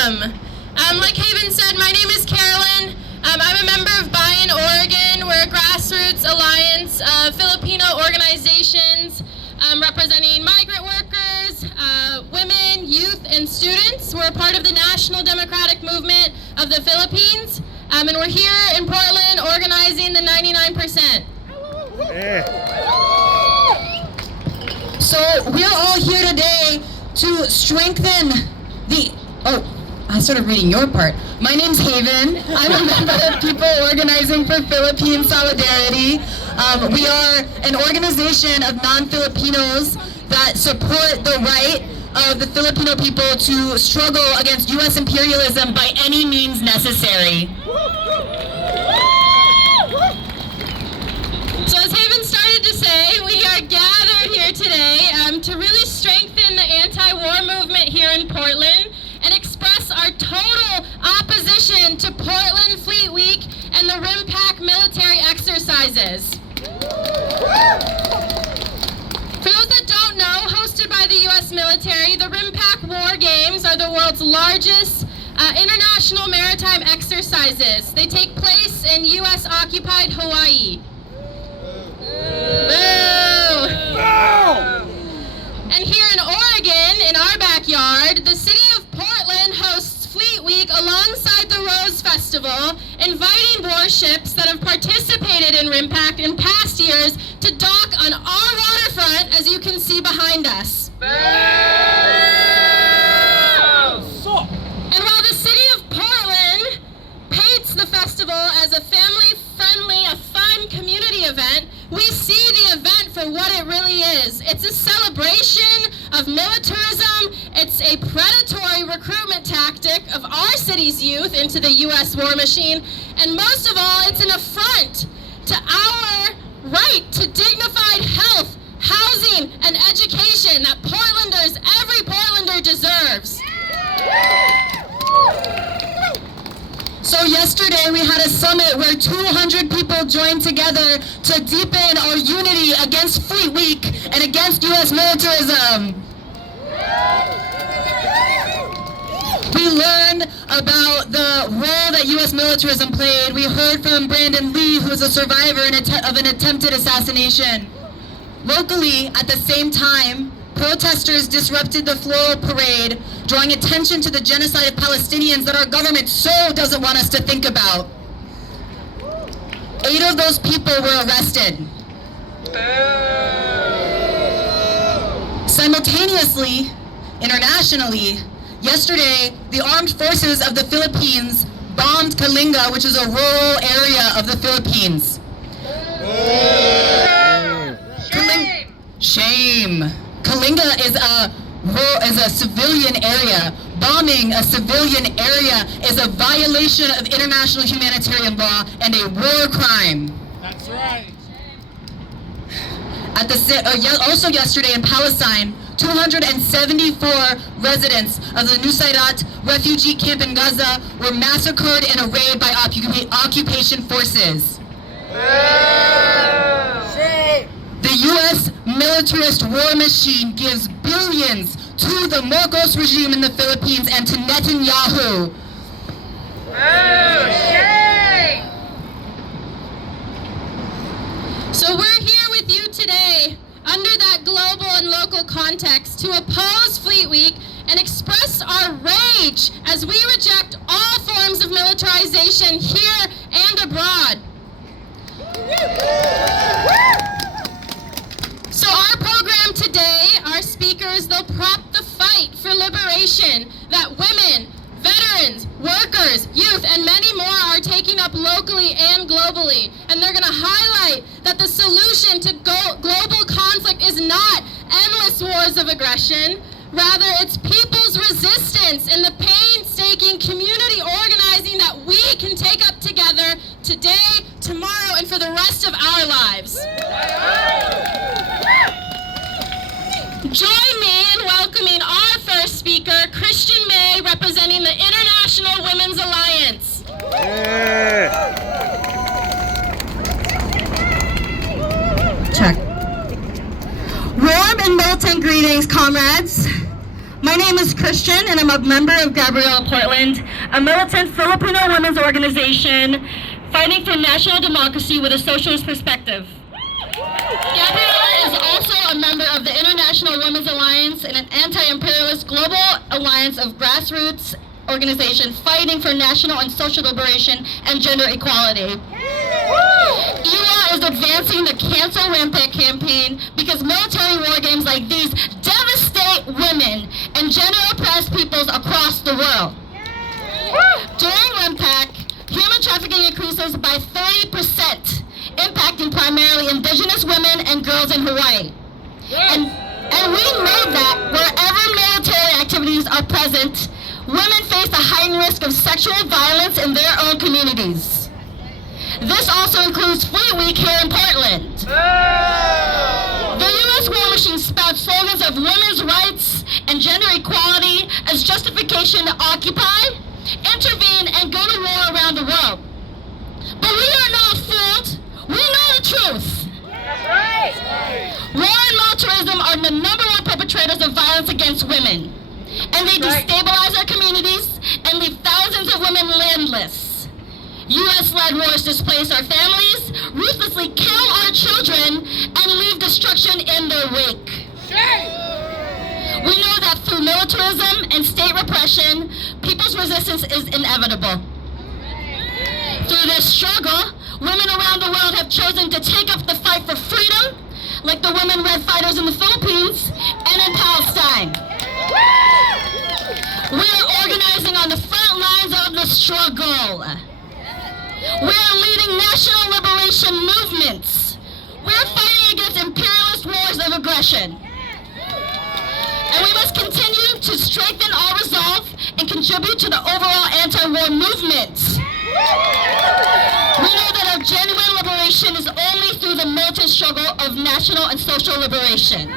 welcome. Like Haven said, my name is Carolyn. I'm a member of Buy in Oregon. We're a grassroots alliance of Filipino organizations representing migrant workers, women, youth, and students. We're a part of the National Democratic Movement of the Philippines, and we're here in Portland organizing the 99%. So we're all here today to strengthen the, I started reading your part. My name's Haven. I'm a member of People Organizing for Philippine Solidarity. We are an organization of non-Filipinos that support the right of the Filipino people to struggle against U.S. imperialism by any means necessary. So as Haven started to say, we are gathered here today to really strengthen the anti-war movement here in Portland and express our total opposition to Portland Fleet Week and the RIMPAC military exercises. For those that don't know, hosted by the U.S. military, the RIMPAC War Games are the world's largest international maritime exercises. They take place in U.S.-occupied Hawaii. Boo! And here in Oregon, in our backyard, the city of Portland hosts Fleet Week alongside the Rose Festival, inviting warships that have participated in RIMPAC in past years to dock on our waterfront, as you can see behind us. And while the city of Portland paints the festival as a family-friendly, a fun community event, we see the event for what it really is. It's a celebration of militarism. It's a predatory recruitment tactic of our city's youth into the U.S. war machine. And most of all, it's an affront to our right to dignified health, housing, and education that Portlanders, every Portlander deserves. So yesterday we had a summit where 200 people joined together to deepen our unity against Fleet Week and against U.S. militarism. We learned about the role that U.S. militarism played. We heard from Brandon Lee, who is a survivor of an attempted assassination. Locally, at the same time, protesters disrupted the floral parade, drawing attention to the genocide of Palestinians that our government so doesn't want us to think about. 8 of those people were arrested. Simultaneously, internationally, yesterday, the armed forces of the Philippines bombed Kalinga, which is a rural area of the Philippines. Shame. Kalinga is a civilian area. Bombing a civilian area is a violation of international humanitarian law and a war crime. That's right. Also yesterday in Palestine, 274 residents of the Nusayrat refugee camp in Gaza were massacred in a raid by occupation forces. The U.S. militarist war machine gives billions to the Marcos regime in the Philippines and to Netanyahu. So we're here with you today under that global and local context to oppose Fleet Week and express our rage as we reject all forms of militarization here and abroad. So our program today, our speakers, they'll prop the fight for liberation that women, veterans, workers, youth, and many more are taking up locally and globally. And they're going to highlight that the solution to global conflict is not endless wars of aggression. Rather, it's people's resistance and the painstaking community organizing that we can take up together today, tomorrow, and for the rest of our lives. Join me in welcoming our first speaker, Christian May, representing the International Women's Alliance. Check. Warm and molten greetings, comrades. My name is Christian, and I'm a member of Gabriela Portland, a militant Filipino women's organization fighting for national democracy with a socialist perspective. Gabriela is also a member of the International Women's Alliance and an anti-imperialist global alliance of grassroots organizations fighting for national and social liberation and gender equality. EWA is advancing the Cancel RIMPAC campaign because military war games like these devastate women and gender-oppressed peoples across the world. During RIMPAC, human trafficking increases by 30%, impacting primarily indigenous women and girls in Hawaii. And we know that wherever military activities are present, women face a heightened risk of sexual violence in their own communities. This also includes Fleet Week here in Portland. The U.S. war machine spouts slogans of women's rights and gender equality as justification to occupy, intervene, and go to war around the world. But we are not fooled. We know the truth. War and militarism are the number one perpetrators of violence against women. And they destabilize our communities and leave thousands of women landless. U.S.-led wars displace our families, ruthlessly kill our children, and leave destruction in their wake. We know that through militarism and state repression, people's resistance is inevitable. Through this struggle, women around the world have chosen to take up the fight for freedom, like the women Red Fighters in the Philippines and in Palestine. We are organizing on the front lines of the struggle. We are leading national liberation movements. We are fighting against imperialist wars of aggression. And we must continue to strengthen our resolve and contribute to the overall anti-war movement. We know that our genuine liberation is only through the militant struggle of national and social liberation.